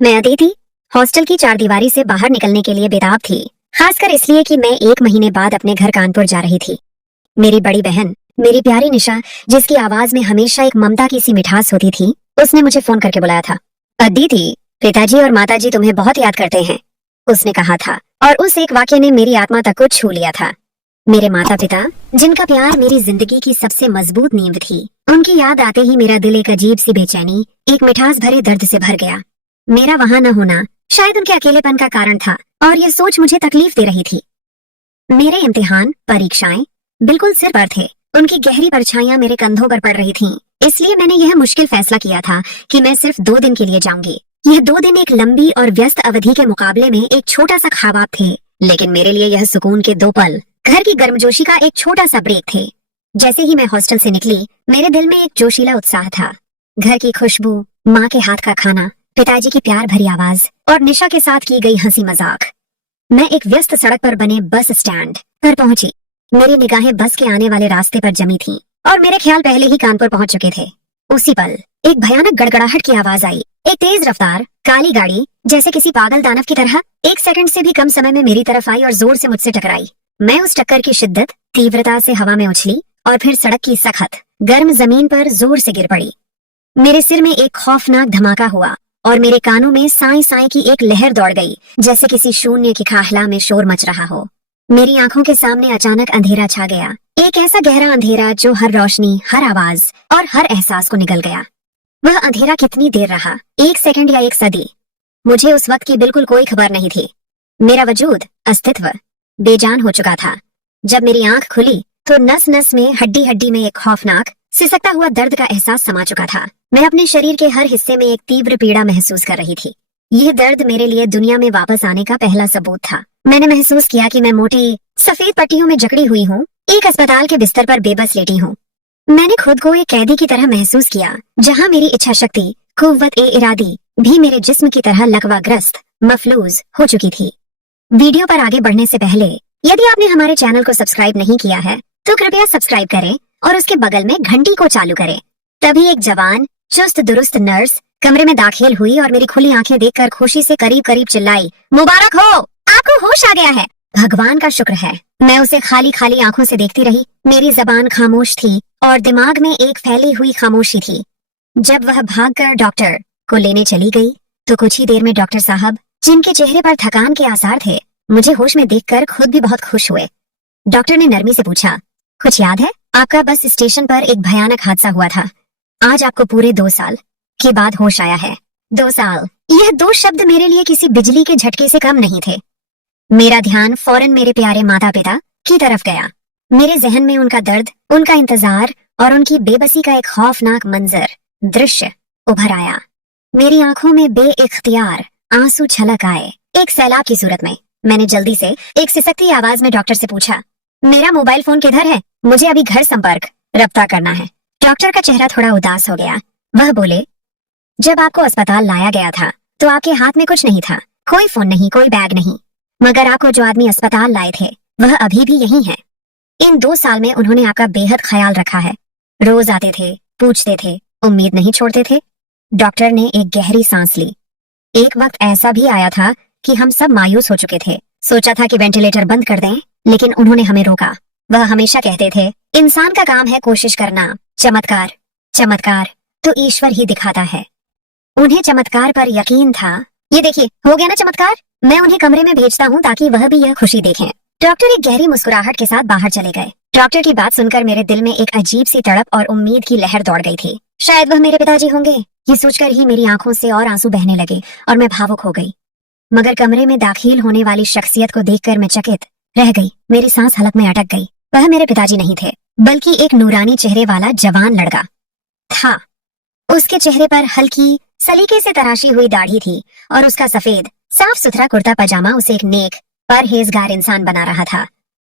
मैं अदिति हॉस्टल की चारदीवारी से बाहर निकलने के लिए बेताब थी, खासकर इसलिए कि मैं 1 महीने बाद अपने घर कानपुर जा रही थी। मेरी बड़ी बहन, मेरी प्यारी निशा, जिसकी आवाज में हमेशा एक ममता की सी मिठास होती थी, उसने मुझे फोन करके बुलाया था। अदिति, पिताजी और माताजी तुम्हें बहुत याद करते हैं, उसने कहा था। और उस एक वाक्य ने मेरी आत्मा तक को छू लिया था। मेरे माता पिता, जिनका प्यार मेरी जिंदगी की सबसे मजबूत नींव थी, उनकी याद आते ही मेरा दिल एक अजीब सी बेचैनी, एक मिठास भरे दर्द से भर गया। मेरा वहां न होना शायद उनके अकेलेपन का कारण था, और यह सोच मुझे तकलीफ दे रही थी। मेरे इम्तिहान, परीक्षाएं बिल्कुल सिर पर थे, उनकी गहरी परछाइयां मेरे कंधों पर पड़ रही थीं। इसलिए मैंने यह मुश्किल फैसला किया था कि मैं सिर्फ 2 दिन के लिए जाऊंगी। यह 2 दिन एक लंबी और व्यस्त अवधि के मुकाबले में एक छोटा सा ख्वाब थे, लेकिन मेरे लिए यह सुकून के 2 पल, घर की गर्मजोशी का एक छोटा सा ब्रेक थे। जैसे ही मैं हॉस्टल से निकली, मेरे दिल में एक जोशीला उत्साह था। घर की खुशबू, माँ के हाथ का खाना, पिताजी की प्यार भरी आवाज और निशा के साथ की गई हंसी मजाक। मैं एक व्यस्त सड़क पर बने बस स्टैंड पर पहुंची। मेरी निगाहें बस के आने वाले रास्ते पर जमी थीं, और मेरे ख्याल पहले ही कानपुर पहुंच चुके थे। उसी पल एक भयानक गड़गड़ाहट की आवाज आई। एक तेज रफ्तार काली गाड़ी, जैसे किसी पागल दानव की तरह, 1 सेकंड से भी कम समय में मेरी तरफ आई और जोर से मुझसे टकराई। मैं उस टक्कर की शिद्दत, तीव्रता से हवा में उछली और फिर सड़क की सख्त गर्म जमीन पर जोर से गिर पड़ी। मेरे सिर में एक खौफनाक धमाका हुआ और मेरे कानों में साई साई की एक लहर दौड़ गई, जैसे किसी शून्य की खाहला में शोर मच रहा हो। मेरी आंखों के सामने अचानक अंधेरा छा गया, एक ऐसा गहरा अंधेरा जो हर रोशनी, हर आवाज और हर एहसास को निगल गया। वह अंधेरा कितनी देर रहा, 1 सेकंड या 1 सदी, मुझे उस वक्त की बिल्कुल कोई खबर नहीं थी। मेरा वजूद, अस्तित्व बेजान हो चुका था। जब मेरी आंख खुली तो नस नस में, हड्डी हड्डी में एक खौफनाक सिसकता हुआ दर्द का एहसास समा चुका था। मैं अपने शरीर के हर हिस्से में एक तीव्र पीड़ा महसूस कर रही थी। यह दर्द मेरे लिए दुनिया में वापस आने का पहला सबूत था। मैंने महसूस किया कि मैं मोटी सफेद पट्टियों में जकड़ी हुई हूँ, एक अस्पताल के बिस्तर पर बेबस लेटी हूँ। मैंने खुद को एक कैदी की तरह महसूस किया, जहाँ मेरी इच्छा शक्ति, कुव्वत ए इरादी भी मेरे जिस्म की तरह लकवाग्रस्त, मफलूज हो चुकी थी। वीडियो पर आगे बढ़ने से पहले, यदि आपने हमारे चैनल को सब्सक्राइब नहीं किया है तो कृपया सब्सक्राइब करें और उसके बगल में घंटी को चालू करें। तभी एक जवान, चुस्त दुरुस्त नर्स कमरे में दाखिल हुई और मेरी खुली आंखें देखकर खुशी से करीब करीब चिल्लाई, मुबारक हो, आपको होश आ गया है। भगवान का शुक्र है। मैं उसे खाली खाली आंखों से देखती रही। मेरी जबान खामोश थी और दिमाग में एक फैली हुई खामोशी थी। जब वह भागकर डॉक्टर को लेने चली गई तो कुछ ही देर में डॉक्टर साहब, जिनके चेहरे पर थकान के आसार थे, मुझे होश में देखकर खुद भी बहुत खुश हुए। डॉक्टर ने नरमी से पूछा, कुछ याद है? आपका बस स्टेशन पर एक भयानक हादसा हुआ था। आज आपको पूरे 2 साल के बाद होश आया है। 2 साल, यह 2 शब्द मेरे लिए किसी बिजली के झटके से कम नहीं थे। मेरा ध्यान फौरन मेरे प्यारे माता पिता की तरफ गया। मेरे जहन में उनका दर्द, उनका इंतजार और उनकी बेबसी का एक खौफनाक मंजर, दृश्य उभर आया। मेरी आंखों में बेइख्तियार आंसू छलक आए, एक सैलाब की सूरत में। मैंने जल्दी से एक सिसकती आवाज में डॉक्टर से पूछा, मेरा मोबाइल फोन किधर है? मुझे अभी घर संपर्क रब्ता करना है। डॉक्टर का चेहरा थोड़ा उदास हो गया। वह बोले, जब आपको अस्पताल लाया गया था तो आपके हाथ में कुछ नहीं था, कोई फोन नहीं, कोई बैग नहीं, मगर आपको जो आदमी अस्पताल लाए थे वह अभी भी यही है। इन 2 साल में उन्होंने आपका बेहद ख्याल रखा है। रोज आते थे, पूछते थे, उम्मीद नहीं छोड़ते थे। डॉक्टर ने एक गहरी सांस ली। एक वक्त ऐसा भी आया था कि हम सब मायूस हो चुके थे, सोचा था कि वेंटिलेटर बंद कर दें, लेकिन उन्होंने हमें रोका। वह हमेशा कहते थे, इंसान का काम है कोशिश करना, चमत्कार चमत्कार तो ईश्वर ही दिखाता है। उन्हें चमत्कार पर यकीन था। ये देखिए, हो गया ना चमत्कार। मैं उन्हें कमरे में भेजता हूँ ताकि वह भी यह खुशी देखें। डॉक्टर एक गहरी मुस्कुराहट के साथ बाहर चले गए। डॉक्टर की बात सुनकर मेरे दिल में एक अजीब सी तड़प और उम्मीद की लहर दौड़ गई थी। शायद वह मेरे पिताजी होंगे। ये सोचकर ही मेरी आंखों से और आंसू बहने लगे और मैं भावुक हो गई। मगर कमरे में दाखिल होने वाली शख्सियत को देखकर मैं चकित रह गई। मेरी सांस हलक में अटक गई। वह मेरे पिताजी नहीं थे, बल्कि एक नूरानी चेहरे वाला जवान लड़का था। उसके चेहरे पर हल्की, सलीके से तराशी हुई दाढ़ी थी और उसका सफेद, साफ सुथरा कुर्ता पजामा उसे एक नेक, परहेजगार इंसान बना रहा था।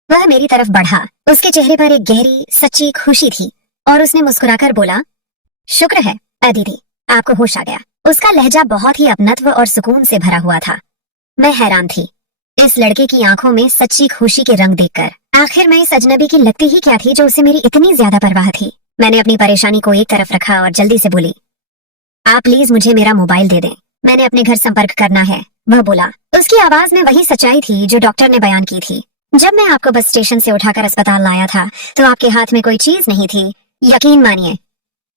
वह मेरी तरफ बढ़ा। उसके चेहरे पर एक गहरी, सच्ची खुशी थी और उसने मुस्कुराकर बोला, शुक्र है अदिति, आपको होश आ गया। उसका लहजा बहुत ही अपनत्व और सुकून से भरा हुआ था। मैं हैरान थी इस लड़के की आंखों में सच्ची खुशी के रंग देखकर। आखिर मैं इस अजनबी की लगती ही क्या थी जो उसे मेरी इतनी ज्यादा परवाह थी। मैंने अपनी परेशानी को एक तरफ रखा और जल्दी से बोली, आप प्लीज मुझे मेरा मोबाइल दे दें। मैंने अपने घर संपर्क करना है, वह बोला। उसकी आवाज में वही सच्चाई थी जो डॉक्टर ने बयान की थी। जब मैं आपको बस स्टेशन से उठाकर अस्पताल लाया था तो आपके हाथ में कोई चीज नहीं थी, यकीन मानिए।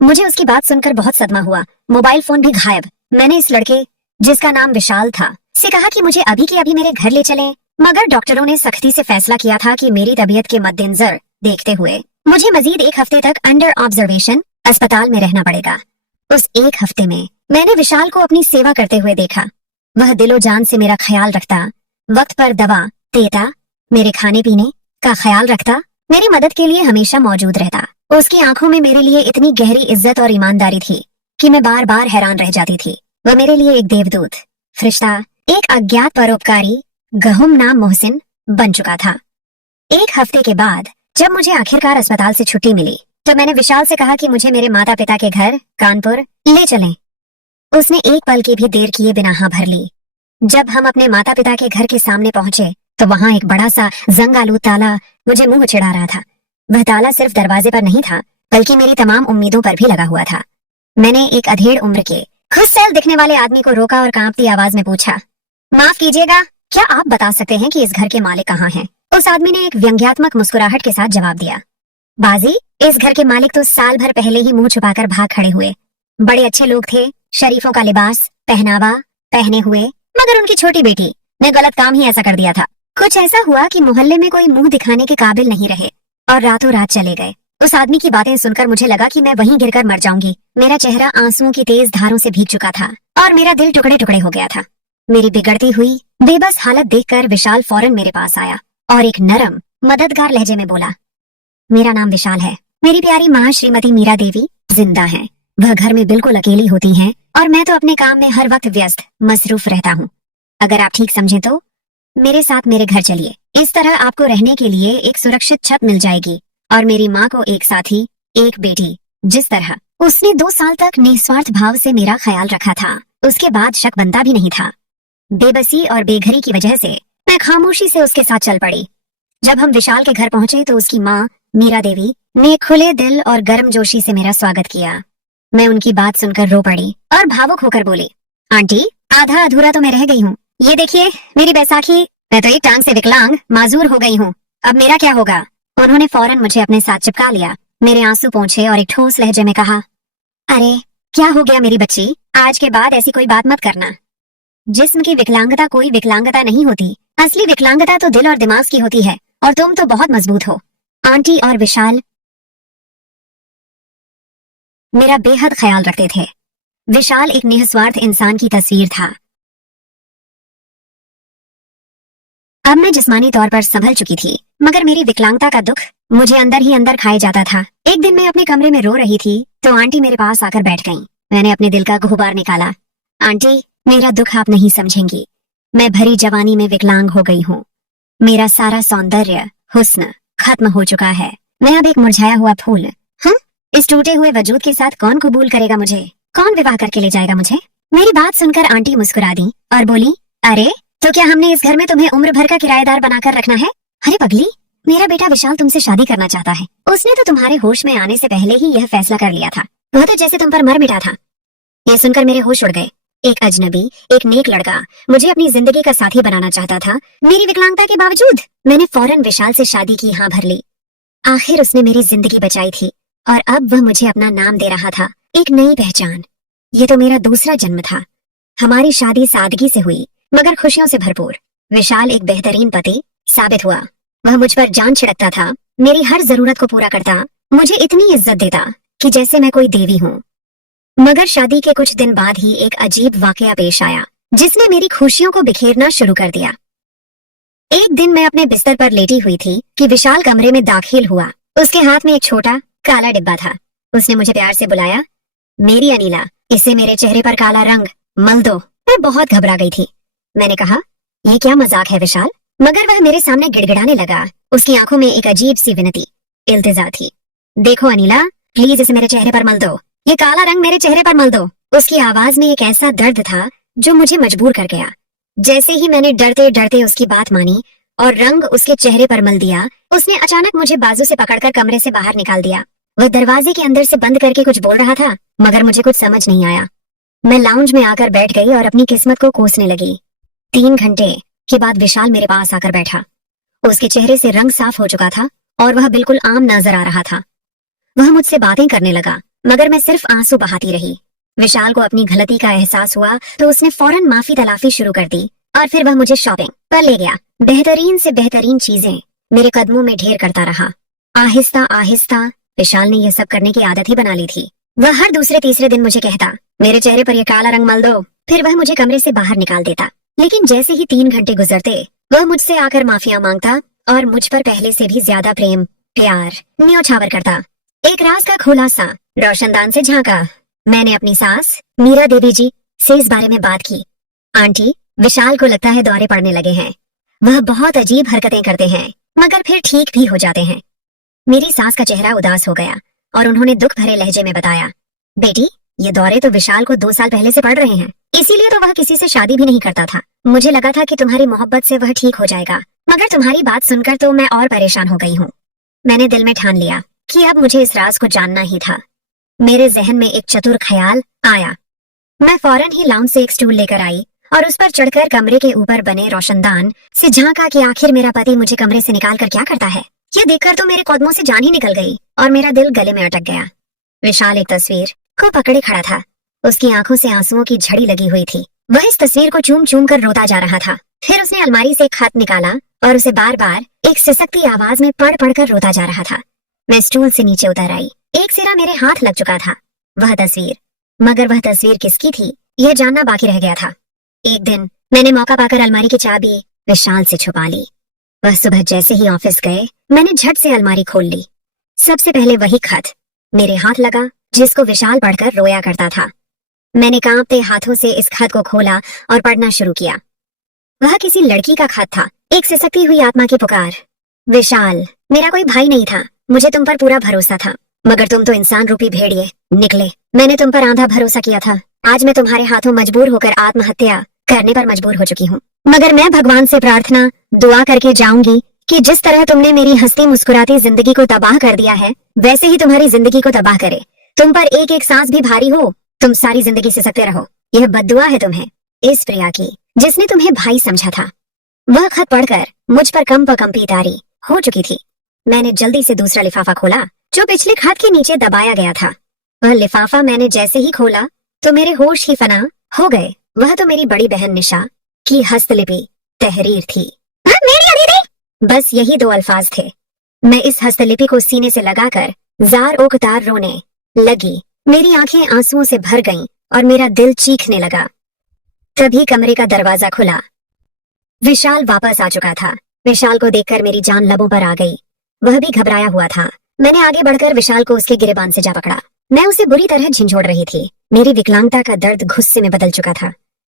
मुझे उसकी बात सुनकर बहुत सदमा हुआ। मोबाइल फोन भी गायब। मैंने इस लड़के, जिसका नाम विशाल था, से कहा कि मुझे अभी के अभी मेरे घर ले चलें, मगर डॉक्टरों ने सख्ती से फैसला किया था कि मेरी तबीयत के मद्देनजर देखते हुए मुझे मजीद 1 हफ्ते तक अंडर ऑब्जर्वेशन अस्पताल में रहना पड़ेगा। उस 1 हफ्ते में मैंने विशाल को अपनी सेवा करते हुए देखा। वह दिलो जान से मेरा ख्याल रखता, वक्त पर दवा देता, मेरे खाने पीने का ख्याल रखता, मेरी मदद के लिए हमेशा मौजूद रहता। उसकी आंखों में मेरे लिए इतनी गहरी इज्जत और ईमानदारी थी कि मैं बार बार हैरान रह जाती थी। वह मेरे लिए एक देवदूत, फरिश्ता, एक अज्ञात परोपकारी गुमनाम मोहसिन बन चुका था। 1 हफ्ते के बाद जब मुझे आखिरकार अस्पताल से छुट्टी मिली तो मैंने विशाल से कहा कि मुझे मेरे माता पिता के घर कानपुर ले चलें। उसने एक पल की भी देर किए बिना हाँ भर ली। जब हम अपने माता पिता के घर के सामने पहुंचे तो वहां एक बड़ा सा जंग आलू ताला मुझे मुंह चिढ़ा रहा था। वह ताला सिर्फ दरवाजे पर नहीं था बल्कि मेरी तमाम उम्मीदों पर भी लगा हुआ था। मैंने एक अधेड़ उम्र के खुशसैल दिखने वाले आदमी को रोका और कांपती आवाज में पूछा, माफ कीजिएगा, क्या आप बता सकते हैं कि इस घर के मालिक कहाँ हैं? उस आदमी ने एक व्यंग्यात्मक मुस्कुराहट के साथ जवाब दिया, बाजी, इस घर के मालिक तो साल भर पहले ही मुंह छुपाकर भाग खड़े हुए। बड़े अच्छे लोग थे, शरीफों का लिबास पहनावा पहने हुए, मगर उनकी छोटी बेटी ने गलत काम ही ऐसा कर दिया था। कुछ ऐसा हुआ कि मोहल्ले में कोई मुंह दिखाने के काबिल नहीं रहे और रातों रात चले गए। उस आदमी की बातें सुनकर मुझे लगा कि मैं वहीं गिरकर मर जाऊंगी। मेरा चेहरा आंसुओं की तेज धारों से भीग चुका था और मेरा दिल टुकड़े टुकड़े हो गया था। मेरी बिगड़ती हुई बेबस हालत देखकर विशाल फौरन मेरे पास आया और एक नरम मददगार लहजे में बोला, मेरा नाम विशाल है। मेरी प्यारी माँ श्रीमती मीरा देवी जिंदा हैं। वह घर में बिल्कुल अकेली होती हैं और मैं तो अपने काम में हर वक्त व्यस्त मसरूफ रहता हूँ। अगर आप ठीक समझें तो मेरे साथ मेरे घर चलिए। इस तरह आपको रहने के लिए एक सुरक्षित छत मिल जाएगी और मेरी माँ को एक साथी, एक बेटी। जिस तरह उसने 2 साल तक निस्वार्थ भाव से मेरा ख्याल रखा था, उसके बाद शक बनता भी नहीं था। बेबसी और बेघरी की वजह से मैं खामोशी से उसके साथ चल पड़ी। जब हम विशाल के घर पहुंचे तो उसकी माँ मीरा देवी ने खुले दिल और गर्मजोशी से मेरा स्वागत किया। मैं उनकी बात सुनकर रो पड़ी और भावुक होकर बोली, आंटी, आधा अधूरा तो मैं रह गई हूँ। ये देखिए मेरी बैसाखी, मैं तो एक टांग से विकलांग माजूर हो गई हूँ। अब मेरा क्या होगा? उन्होंने फौरन मुझे अपने साथ चिपका लिया, मेरे आंसू पोंछे और एक ठोस लहजे में कहा, अरे क्या हो गया मेरी बच्ची, आज के बाद ऐसी कोई बात मत करना। जिस्म की विकलांगता कोई विकलांगता नहीं होती, असली विकलांगता तो दिल और दिमाग की होती है और तुम तो बहुत मजबूत हो। आंटी और विशाल मेरा बेहद ख्याल रखते थे। विशाल एक निस्वार्थ इंसान की तस्वीर था। अब मैं जिस्मानी तौर पर संभल चुकी थी, मगर मेरी विकलांगता का दुख मुझे अंदर ही अंदर खाए जाता था। एक दिन मैं अपने कमरे में रो रही थी तो आंटी मेरे पास आकर बैठ गईं। मैंने अपने दिल का गुबार निकाला। आंटी, मेरा दुख आप नहीं समझेंगी। मैं भरी जवानी में विकलांग हो गई हूँ। मेरा सारा सौंदर्य, हुस्न खत्म हो चुका है। मैं अब एक मुरझाया हुआ फूल। इस टूटे हुए वजूद के साथ कौन कबूल करेगा मुझे? कौन विवाह करके ले जाएगा मुझे? मेरी बात सुनकर आंटी मुस्कुरा दी और बोली, अरे तो क्या हमने इस घर में तुम्हें उम्र भर का किराएदार बनाकर रखना है? अरे पगली, मेरा बेटा विशाल तुमसे शादी करना चाहता है। उसने तो तुम्हारे होश में आने से पहले ही यह फैसला कर लिया था। वो तो जैसे तुम पर मर मिटा था। यह सुनकर मेरे होश उड़ गए। एक अजनबी, एक नेक लड़का मुझे अपनी जिंदगी का साथी बनाना चाहता था। मेरी विकलांगता के बावजूद मैंने फौरन विशाल से शादी की हाँ भर ली। आखिर उसने मेरी जिंदगी बचाई थी और अब वह मुझे अपना नाम दे रहा था, एक नई पहचान। ये तो मेरा दूसरा जन्म था। हमारी शादी सादगी से हुई मगर खुशियों से भरपूर। विशाल एक बेहतरीन पति साबित हुआ। वह मुझ पर जान छिड़कता था, मेरी हर जरूरत को पूरा करता, मुझे इतनी इज्जत देता कि जैसे मैं कोई देवी हूँ। मगर शादी के कुछ दिन बाद ही एक अजीब वाकया पेश आया जिसने मेरी खुशियों को बिखेरना शुरू कर दिया। एक दिन मैं अपने बिस्तर पर लेटी हुई थी कि विशाल कमरे में दाखिल हुआ। उसके हाथ में एक छोटा काला डिब्बा था। उसने मुझे प्यार से बुलाया, मेरी अनिला, इससे मेरे चेहरे पर काला रंग मल दो। मैं बहुत घबरा गई थी। मैंने कहा, ये क्या मजाक है विशाल? मगर वह मेरे सामने गिड़गिड़ाने लगा। उसकी आंखों में एक अजीब सी विनती, इल्तिजा थी। देखो अनिला, प्लीज इसे मेरे चेहरे पर मल दो। ये काला रंग मेरे चेहरे पर मल दो। उसकी आवाज में एक ऐसा दर्द था जो मुझे मजबूर कर गया। जैसे ही मैंने डरते डरते उसकी बात मानी और रंग उसके चेहरे पर मल दिया, उसने अचानक मुझे बाजू से पकड़कर कमरे से बाहर निकाल दिया। वह दरवाजे के अंदर से बंद करके कुछ बोल रहा था मगर मुझे कुछ समझ नहीं आया। मैं लाउंज में आकर बैठ गई और अपनी किस्मत को कोसने लगी। 3 घंटे के बाद विशाल मेरे पास आकर बैठा। उसके चेहरे से रंग साफ हो चुका था और वह बिल्कुल आम नजर आ रहा था। वह मुझसे बातें करने लगा, मगर मैं सिर्फ आंसू बहाती रही। विशाल को अपनी गलती का एहसास हुआ तो उसने फौरन माफी तलाफी शुरू कर दी और फिर वह मुझे शॉपिंग पर ले गया। बेहतरीन से बेहतरीन चीजें मेरे कदमों में ढेर करता रहा। आहिस्ता आहिस्ता विशाल ने यह सब करने की आदत ही बना ली थी। वह हर दूसरे तीसरे दिन मुझे कहता, मेरे चेहरे पर यह काला रंग मल दो। फिर वह मुझे कमरे से बाहर निकाल देता। लेकिन जैसे ही 3 घंटे गुजरते वह मुझसे आकर माफिया मांगता और मुझ पर पहले से भी ज्यादा प्रेम प्यार न्योछावर करता। एक राज का खुलासा रोशनदान से झांका। मैंने अपनी सास मीरा देवी जी से इस बारे में बात की। आंटी, विशाल को लगता है दौरे पड़ने लगे हैं। वह बहुत अजीब हरकतें करते हैं मगर फिर ठीक भी हो जाते हैं। मेरी सास का चेहरा उदास हो गया और उन्होंने दुख भरे लहजे में बताया, बेटी, ये दौरे तो विशाल को 2 साल पहले से पड़ रहे हैं, इसीलिए तो वह किसी से शादी भी नहीं करता था। मुझे लगा था कि तुम्हारी मोहब्बत से वह ठीक हो जाएगा, मगर तुम्हारी बात सुनकर तो मैं और परेशान हो गई हूँ। मैंने दिल में ठान लिया कि अब मुझे इस राज को जानना ही था। मेरे जहन में एक चतुर ख्याल आया। मैं फौरन ही लाउंज से एक स्टूल लेकर आई और उस पर चढ़कर कमरे के ऊपर बने रोशनदान से झांका कि आखिर मेरा पति मुझे कमरे से निकाल कर क्या करता है। यह देखकर तो मेरे कदमों से जान ही निकल गई और मेरा दिल गले में अटक गया। विशाल एक तस्वीर को पकड़े खड़ा था। उसकी आंखों से आंसुओं की झड़ी लगी हुई थी। वह इस तस्वीर को चूम चूम कर रोता जा रहा था। फिर उसने अलमारी से एक खत निकाला और उसे बार बार एक सिसकती आवाज में पढ़ पढ़ कर रोता जा रहा था। मैं स्टूल से नीचे उतर आई। एक सिरा मेरे हाथ लग चुका था। वह तस्वीर, मगर वह तस्वीर किसकी थी यह जानना बाकी रह गया था। एक दिन मैंने मौका पाकर अलमारी की चाबी विशाल से छुपा ली। वह सुबह जैसे ही ऑफिस गए, मैंने झट से अलमारी खोल ली। सबसे पहले वही खत मेरे हाथ लगा जिसको विशाल पढ़कर रोया करता था। मैंने कांपते हाथों से इस खत को खोला और पढ़ना शुरू किया। वह किसी लड़की का खत था, एक सिसकती हुई आत्मा की पुकार। विशाल, मेरा कोई भाई नहीं था, मुझे तुम पर पूरा भरोसा था, मगर तुम तो इंसान रूपी भेड़िए निकले। मैंने तुम पर आधा भरोसा किया था। आज मैं तुम्हारे हाथों मजबूर होकर आत्महत्या करने पर मजबूर हो चुकी हूँ। मगर मैं भगवान से प्रार्थना दुआ करके जाऊंगी कि जिस तरह तुमने मेरी हंसती मुस्कुराती जिंदगी को तबाह कर दिया है, वैसे ही तुम्हारी जिंदगी को तबाह करे। तुम पर एक एक सांस भी भारी हो, तुम सारी जिंदगी सिसकते रहो। यह बद्दुआ है तुम्हें, इस प्रिया की जिसने तुम्हें भाई समझा था। वह खत पढ़कर मुझ पर कंपी तारी हो चुकी थी। मैंने जल्दी से दूसरा लिफाफा खोला जो पिछले खत के नीचे दबाया गया था। वह लिफाफा मैंने जैसे ही खोला तो मेरे होश ही फना हो गए। वह तो मेरी बड़ी बहन निशा की हस्तलिपि तहरीर थी। मेरी अदीदी! बस यही 2 अल्फाज थे। मैं इस हस्तलिपि को सीने से लगाकर जार ओ कतार रोने लगी। मेरी आंखें आंसुओं से भर गईं और मेरा दिल चीखने लगा। तभी कमरे का दरवाजा खुला। विशाल वापस आ चुका था। विशाल को देखकर मेरी जान लबों पर आ गई। वह भी घबराया हुआ था। मैंने आगे बढ़कर विशाल को उसके गिरेबान से जा पकड़ा। मैं उसे बुरी तरह झिंझोड़ रही थी। मेरी विकलांगता का दर्द गुस्से में बदल चुका था।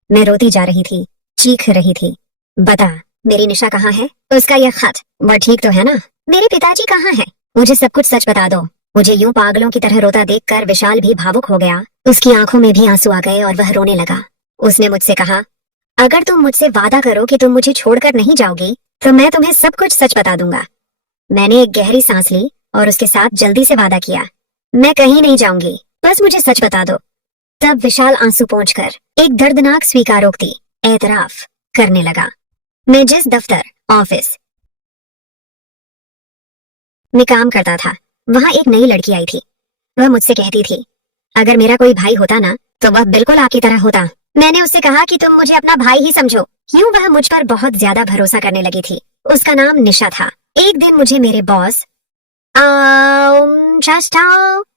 मैं रोती जा रही थी, चीख रही थी, बता, मेरी निशा कहाँ है? उसका यह खत, वह ठीक तो है ना? मेरे पिताजी कहाँ हैं? मुझे सब कुछ सच बता दो। मुझे यूं पागलों की तरह रोता देखकर विशाल भी भावुक हो गया। उसकी आंखों में भी आंसू आ गए और वह रोने लगा। उसने मुझसे कहा, अगर तुम मुझसे वादा करो कि तुम मुझे छोड़कर नहीं जाओगी तो मैं तुम्हें सब कुछ सच बता दूंगा। मैंने एक गहरी सांस ली और उसके साथ जल्दी से वादा किया, मैं कहीं नहीं जाऊंगी, बस मुझे सच बता दो। तब विशाल आंसू पोंछकर एक दर्दनाक स्वीकारोक्ति एतराफ करने लगा। मैं जिस दफ्तर ऑफिस में काम करता था वहां एक नई लड़की आई थी। वह मुझसे कहती थी, अगर मेरा कोई भाई होता ना तो वह बिल्कुल आपकी तरह होता। मैंने उससे कहा कि तुम मुझे अपना भाई ही समझो। यूं वह मुझ पर बहुत ज्यादा भरोसा करने लगी थी। उसका नाम निशा था। एक दिन मुझे मेरे बॉस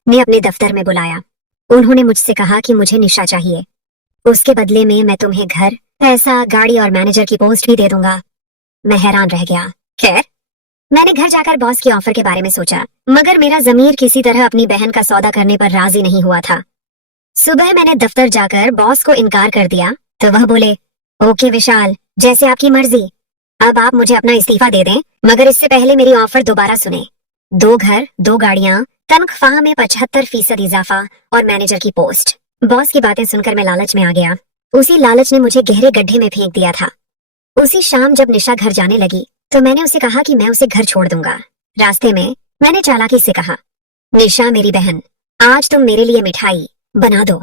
ने अपने दफ्तर में बुलाया। उन्होंने मुझसे कहा कि मुझे निशा चाहिए। उसके बदले में मैं तुम्हें घर, पैसा, गाड़ी और मैनेजर की पोस्ट भी दे दूंगा। मैं हैरान रह गया। खैर, मैंने घर जाकर बॉस की ऑफर के बारे में सोचा, मगर मेरा ज़मीर किसी तरह अपनी बहन का सौदा करने पर राजी नहीं हुआ था। सुबह मैंने दफ्तर जाकर बॉस को इनकार कर दिया तो वह बोले, ओके विशाल, जैसे आपकी मर्जी। अब आप मुझे अपना इस्तीफा दे दें, मगर इससे पहले मेरी ऑफर दोबारा सुने। 2 घर, 2 गाड़ियां, तनख्वाह में 75% इजाफा और मैनेजर की पोस्ट। बॉस की बातें सुनकर मैं लालच में आ गया। उसी लालच ने मुझे गहरे गड्ढे में फेंक दिया था। उसी शाम जब निशा घर जाने लगी तो मैंने उसे कहा कि मैं उसे घर छोड़ दूंगा। रास्ते में मैंने चालाकी से कहा, निशा मेरी बहन, आज तुम मेरे लिए मिठाई बना दो।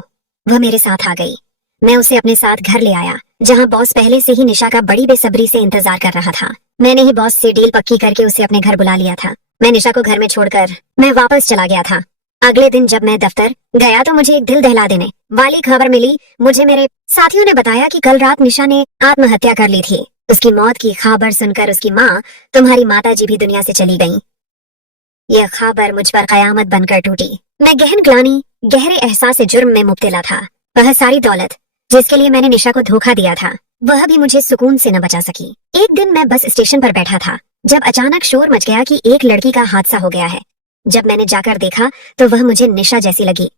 वह मेरे साथ आ गई। मैं उसे अपने साथ घर ले आया, जहाँ बॉस पहले से ही निशा का बड़ी बेसब्री से इंतजार कर रहा था। मैंने ही बॉस से डील पक्की करके उसे अपने घर बुला लिया था। मैं निशा को घर में छोड़कर मैं वापस चला गया था। अगले दिन जब मैं दफ्तर गया तो मुझे एक दिल दहला देने वाली खबर मिली। मुझे मेरे साथियों ने बताया कि कल रात निशा ने आत्महत्या कर ली थी। उसकी मौत की खबर सुनकर उसकी माँ, तुम्हारी माताजी भी दुनिया से चली गईं। यह खबर मुझ पर कयामत बनकर टूटी। मैं गहन ग्लानि, गहरे एहसास से जुर्म में मुब्तला था। वह सारी दौलत जिसके लिए मैंने निशा को धोखा दिया था, वह भी मुझे सुकून से न बचा सकी। एक दिन मैं बस स्टेशन पर बैठा था जब अचानक शोर मच गया कि एक लड़की का हादसा हो गया है। जब मैंने जाकर देखा तो वह मुझे निशा जैसी लगी।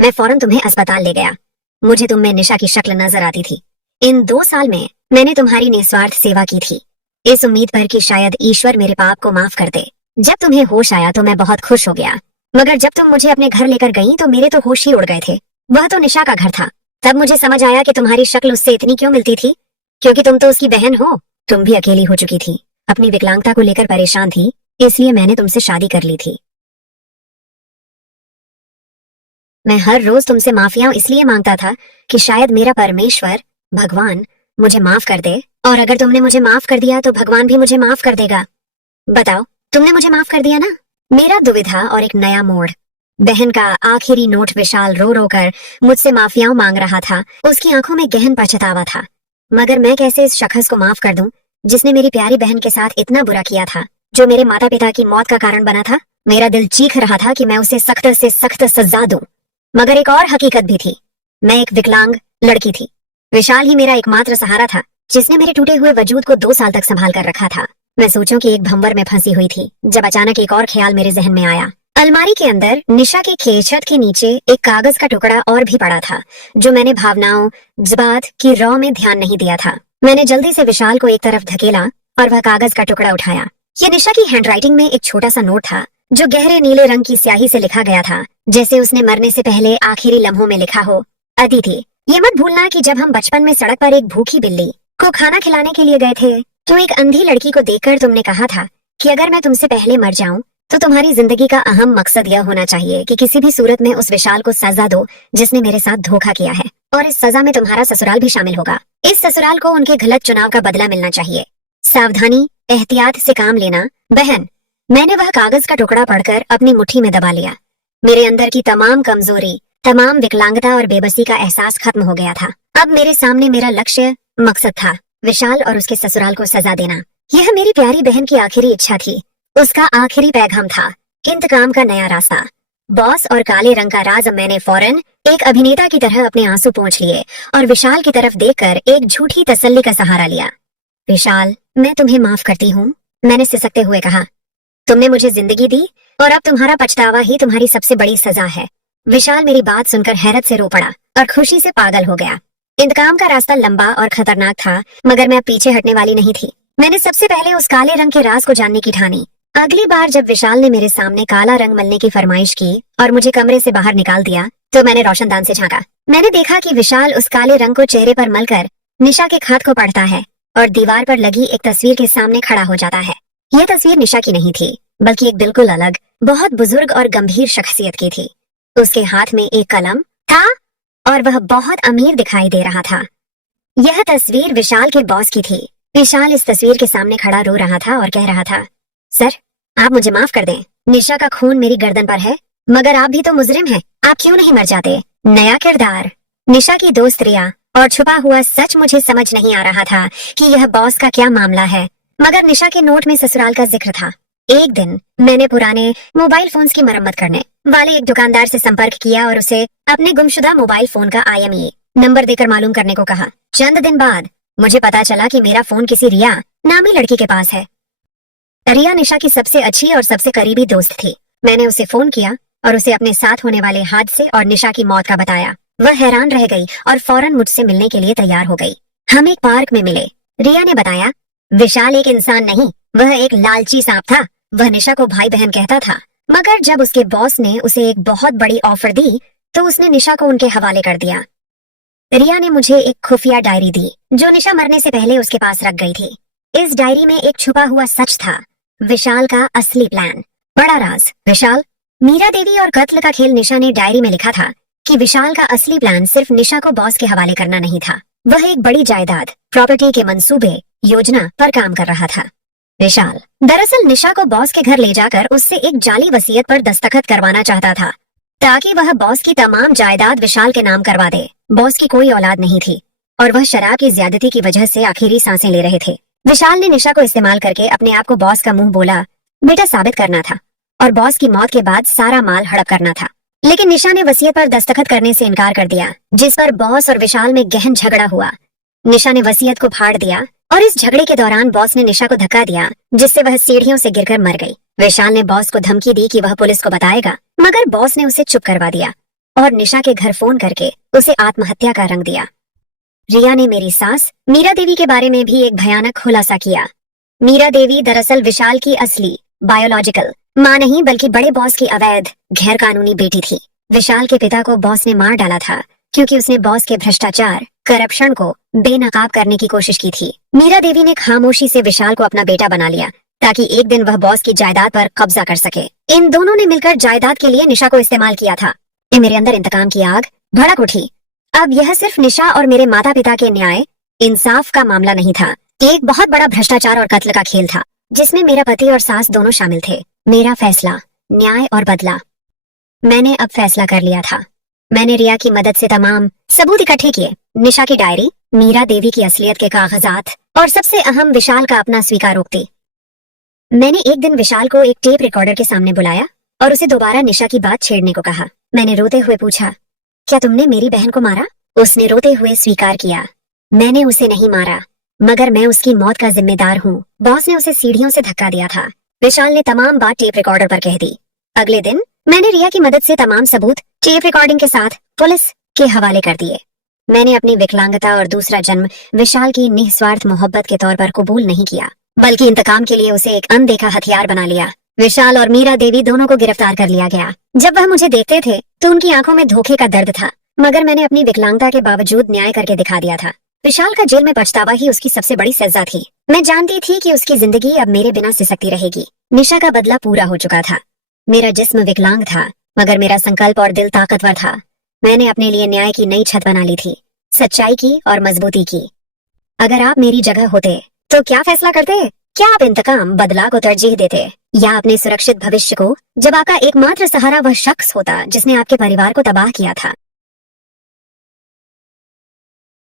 मैं फौरन तुम्हें अस्पताल ले गया। मुझे तुम में निशा की शक्ल नजर आती थी। इन 2 साल में मैंने तुम्हारी निस्वार्थ सेवा की थी, इस उम्मीद पर कि शायद ईश्वर मेरे पाप को माफ कर दे। जब तुम्हें होश आया तो मैं बहुत खुश हो गया, मगर जब तुम मुझे अपने घर लेकर गई तो मेरे तो होश ही उड़ गए थे। वह तो निशा का घर था। तब मुझे समझ आया कि तुम्हारी शक्ल उससे इतनी क्यों मिलती थी, क्योंकि तुम तो उसकी बहन हो। तुम भी अकेली हो चुकी थी, अपनी विकलांगता को लेकर परेशान थी, इसलिए मैंने तुमसे शादी कर ली थी। मैं हर रोज तुमसे माफियां इसलिए मांगता था कि शायद मेरा परमेश्वर, भगवान, मुझे माफ कर दे, और अगर तुमने मुझे माफ कर दिया तो भगवान भी मुझे माफ कर देगा। बताओ, तुमने मुझे माफ कर दिया ना? मेरा दुविधा और एक नया मोड़। बहन का आखिरी नोट विशाल रो रो कर मुझसे माफियां मांग रहा था। उसकी आंखों में गहन पछतावा था। मगर मैं कैसे इस शख्स को माफ कर दूं जिसने मेरी प्यारी बहन के साथ इतना बुरा किया था, जो मेरे माता पिता की मौत का कारण बना था। मेरा दिल चीख रहा था कि मैं उसे सख्त से सख्त सजा दूं। मगर एक और हकीकत भी थी। मैं एक विकलांग लड़की थी। विशाल ही मेरा एकमात्र सहारा था, जिसने मेरे टूटे हुए वजूद को 2 साल तक संभाल कर रखा था। मैं सोचूं कि एक भंवर में फंसी हुई थी, जब अचानक एक और ख्याल मेरे जहन में आया। अलमारी के अंदर निशा के खेछत के नीचे एक कागज का टुकड़ा और भी पड़ा था, जो मैंने भावनाओं, जज्बात की रौ में ध्यान नहीं दिया था। मैंने जल्दी से विशाल को एक तरफ धकेला और वह कागज का टुकड़ा उठाया। ये निशा की हैंडराइटिंग में एक छोटा सा नोट था, जो गहरे नीले रंग की स्याही से लिखा गया था, जैसे उसने मरने से पहले आखिरी लम्हों में लिखा हो। अदिति, ये मत भूलना कि जब हम बचपन में सड़क पर एक भूखी बिल्ली को खाना खिलाने के लिए गए थे, तो एक अंधी लड़की को देखकर तुमने कहा था कि अगर मैं तुमसे पहले मर जाऊं तो तुम्हारी जिंदगी का अहम मकसद यह होना चाहिए कि किसी भी सूरत में उस विशाल को सजा दो जिसने मेरे साथ धोखा किया है, और इस सजा में तुम्हारा ससुराल भी शामिल होगा। इस ससुराल को उनके गलत चुनाव का बदला मिलना चाहिए। सावधानी, एहतियात से काम लेना। बहन, मैंने वह कागज का टुकड़ा पढ़कर अपनी मुट्ठी में दबा लिया। मेरे अंदर की तमाम कमजोरी, तमाम विकलांगता और बेबसी का एहसास खत्म हो गया था। अब मेरे सामने मेरा लक्ष्य, मकसद था विशाल और उसके ससुराल को सजा देना। यह मेरी प्यारी बहन की आखिरी इच्छा थी, उसका आखिरी पैगाम था। इंतकाम का नया रास्ता। बॉस और काले रंग का राज मैंने फौरन एक अभिनेता की तरह अपने आंसू पोंछ लिए और विशाल की तरफ देखकर एक झूठी तसल्ली का सहारा लिया। विशाल, मैं तुम्हें माफ करती हूँ, मैंने सिसकते हुए कहा। तुमने मुझे जिंदगी दी और अब तुम्हारा पछतावा ही तुम्हारी सबसे बड़ी सजा है। विशाल मेरी बात सुनकर हैरत से रो पड़ा और खुशी से पागल हो गया। इंतकाम का रास्ता लंबा और खतरनाक था, मगर मैं पीछे हटने वाली नहीं थी। मैंने सबसे पहले उस काले रंग के राज को जानने की ठानी। अगली बार जब विशाल ने मेरे सामने काला रंग मलने की फरमाइश की और मुझे कमरे से बाहर निकाल दिया, तो मैंने रोशनदान से झांका। मैंने देखा कि विशाल उस काले रंग को चेहरे पर मलकर निशा के खात को पढ़ता है और दीवार पर लगी एक तस्वीर के सामने खड़ा हो जाता है। यह तस्वीर निशा की नहीं थी, बल्कि एक बिल्कुल अलग, बहुत बुजुर्ग और गंभीर शख्सियत की थी। उसके हाथ में एक कलम था और वह बहुत अमीर दिखाई दे रहा था। यह तस्वीर विशाल के बॉस की थी। विशाल इस तस्वीर के सामने खड़ा रो रहा था और कह रहा था, सर, आप मुझे माफ कर दें। निशा का खून मेरी गर्दन पर है, मगर आप भी तो मुजरिम हैं। आप क्यों नहीं मर जाते? नया किरदार, निशा की दोस्त रिया, और छुपा हुआ सच। मुझे समझ नहीं आ रहा था कि यह बॉस का क्या मामला है, मगर निशा के नोट में ससुराल का जिक्र था। एक दिन मैंने पुराने मोबाइल फोन्स की मरम्मत करने वाले एक दुकानदार से संपर्क किया और उसे अपने गुमशुदा मोबाइल फोन का IMEI नंबर देकर मालूम करने को कहा। चंद दिन बाद मुझे पता चला कि मेरा फोन किसी रिया नामी लड़की के पास है। रिया निशा की सबसे अच्छी और सबसे करीबी दोस्त थी। मैंने उसे फोन किया और उसे अपने साथ होने वाले हादसे और निशा की मौत का बताया। वह हैरान रह गई और फौरन मुझसे मिलने के लिए तैयार हो गई। हम एक पार्क में मिले। रिया ने बताया, विशाल एक इंसान नहीं, वह एक लालची सांप था। वह निशा को भाई बहन कहता था, मगर जब उसके बॉस ने उसे एक बहुत बड़ी ऑफर दी तो उसने निशा को उनके हवाले कर दिया। रिया ने मुझे एक खुफिया डायरी दी जो निशा मरने से पहले उसके पास रख गई थी। इस डायरी में एक छुपा हुआ सच था, विशाल का असली प्लान, बड़ा राज। विशाल, मीरा देवी और कत्ल का खेल निशा ने डायरी में लिखा था कि विशाल का असली प्लान सिर्फ निशा को बॉस के हवाले करना नहीं था। वह एक बड़ी जायदाद, प्रॉपर्टी के मंसूबे, योजना पर काम कर रहा था। विशाल दरअसल निशा को बॉस के घर ले जाकर उससे एक जाली वसीयत पर दस्तखत करवाना चाहता था, ताकि वह बॉस की तमाम जायदाद विशाल के नाम करवा दे। बॉस की कोई औलाद नहीं थी और वह शराब की ज्यादती की वजह से आखिरी सांसें ले रहे थे। विशाल ने निशा को इस्तेमाल करके अपने आप को बॉस का मुंह बोला बेटा साबित करना था और बॉस की मौत के बाद सारा माल हड़प करना था। लेकिन निशा ने वसीयत पर दस्तखत करने से इनकार कर दिया, जिस पर बॉस और विशाल में गहन झगड़ा हुआ। निशा ने वसीयत को फाड़ दिया और इस झगड़े के दौरान बॉस ने निशा को धक्का दिया, जिससे वह सीढ़ियों से गिरकर मर गई। विशाल ने बॉस को धमकी दी कि वह पुलिस को बताएगा, मगर बॉस ने उसे चुप करवा दिया और निशा के घर फोन करके उसे आत्महत्या का रंग दिया। रिया ने मेरी सास मीरा देवी के बारे में भी एक भयानक खुलासा किया। मीरा देवी दरअसल विशाल की असली बायोलॉजिकल मां नहीं, बल्कि बड़े बॉस की अवैध गैर कानूनी बेटी थी। विशाल के पिता को बॉस ने मार डाला था क्योंकि उसने बॉस के भ्रष्टाचार, करप्शन को बेनकाब करने की कोशिश की थी। मीरा देवी ने खामोशी से विशाल को अपना बेटा बना लिया ताकि एक दिन वह बॉस की जायदाद पर कब्जा कर सके। इन दोनों ने मिलकर जायदाद के लिए निशा को इस्तेमाल किया था। मेरे अंदर इंतकाम की आग भड़क उठी। अब यह सिर्फ निशा और मेरे माता पिता के न्याय इंसाफ का मामला नहीं था, एक बहुत बड़ा भ्रष्टाचार और कत्ल का खेल था, जिसमें मेरा पति और सास दोनों शामिल थे। मेरा फैसला, न्याय और बदला। मैंने अब फैसला कर लिया था। मैंने रिया की मदद से तमाम सबूत इकट्ठे किए, निशा की डायरी, मीरा देवी की असलियत के कागजात और सबसे अहम विशाल का अपना स्वीकारोक्ति। मैंने एक दिन विशाल को एक टेप रिकॉर्डर के सामने बुलाया और उसे दोबारा निशा की बात छेड़ने को कहा। मैंने रोते हुए पूछा, क्या तुमने मेरी बहन को मारा? उसने रोते हुए स्वीकार किया, मैंने उसे नहीं मारा, मगर मैं उसकी मौत का जिम्मेदार हूँ। बॉस ने उसे सीढ़ियों से धक्का दिया था। विशाल ने तमाम बात टेप रिकॉर्डर पर कह दी। अगले दिन मैंने रिया की मदद से तमाम सबूत टेप रिकॉर्डिंग के साथ पुलिस के हवाले कर दिए। मैंने अपनी विकलांगता और दूसरा जन्म विशाल की निस्वार्थ मोहब्बत के तौर पर कबूल नहीं किया, बल्कि इंतकाम के लिए उसे एक अनदेखा हथियार बना लिया। विशाल और मीरा देवी दोनों को गिरफ्तार कर लिया गया। जब वह मुझे देखते थे तो उनकी आंखों में धोखे का दर्द था, मगर मैंने अपनी विकलांगता के बावजूद न्याय करके दिखा दिया था। विशाल का जेल में पछतावा ही उसकी सबसे बड़ी सजा थी। मैं जानती थी कि उसकी जिंदगी अब मेरे बिना सिसकती रहेगी। निशा का बदला पूरा हो चुका था। मेरा जिस्म विकलांग था, मगर मेरा संकल्प और दिल ताकतवर था। मैंने अपने लिए न्याय की नई छत बना ली थी, सच्चाई की और मजबूती की। अगर आप मेरी जगह होते तो क्या फैसला करते? क्या आप इंतकाम, बदला को तरजीह देते या अपने सुरक्षित भविष्य को, जब आपका एकमात्र सहारा वह शख्स होता जिसने आपके परिवार को तबाह किया था?